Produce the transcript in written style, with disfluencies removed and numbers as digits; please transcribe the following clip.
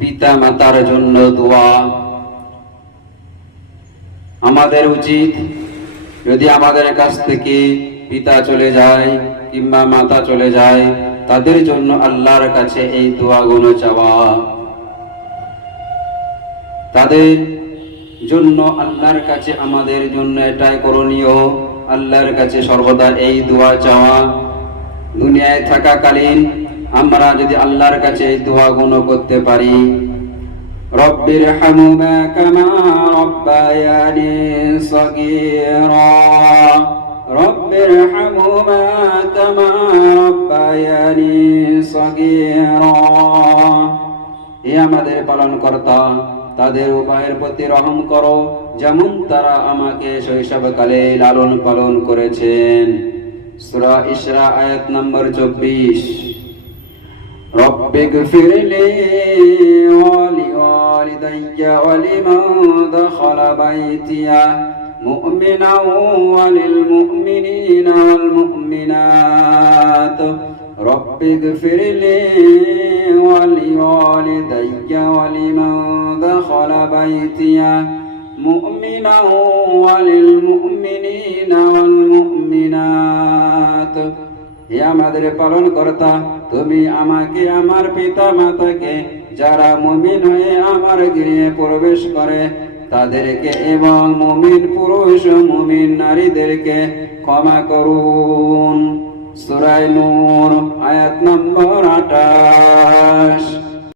পিতা মাতার জন্য দোয়া। আমাদের উচিত যদি আমাদের কাছ থেকে পিতা চলে যায় কিংবা মাতা চলে যায়, তাদের জন্য আল্লাহর কাছে এই দোয়াগুলো চাওয়া। তাদের জন্য আল্লাহর কাছে আমাদের জন্য এটাই করণীয়, আল্লাহর কাছে সর্বদা এই দোয়া চাওয়া। দুনিয়ায় থাকাকালীন আমরা যদি আল্লাহর কাছে এই দোয়াগুলো করতে পারি, রব্বির হামহুমা কামা রব্বায়ানি সগীরা, রব্বির হামহুমা কামা রব্বায়ানি সগীরা। হে আমাদের পালনকর্তা, তাদের উপায়ের প্রতি রহম করো, যেমন তারা আমাকে শৈশবকালে লালন পালন করেছেন। সূরা ইসরা আয়াত নম্বর 24। রব্বিগফিরলি ওয়া লিওয়ালিদাইয়া ওয়া লিমান দাখালা বাইতিয়া মুমিনান ওয়া লিল মুমিনিনা ওয়াল মুমিনাত। রব্বিগফিরলি ওয়া লিওয়ালিদাইয়া ওয়া লিমান দাখালা বাইতিয়া মুমিনান ওয়া লিল মুমিনিনা ওয়াল মুমিনাত। হে আমাদের পালনকর্তা, তুমি আমাকে আমার পিতা মাতাকে যারা মুমিন হয়ে আমার গৃহে প্রবেশ করে তাদেরকে এবং মুমিন পুরুষ ও মুমিন নারীদেরকে ক্ষমা করুন। সূরা নূর আয়াত নম্বর 28।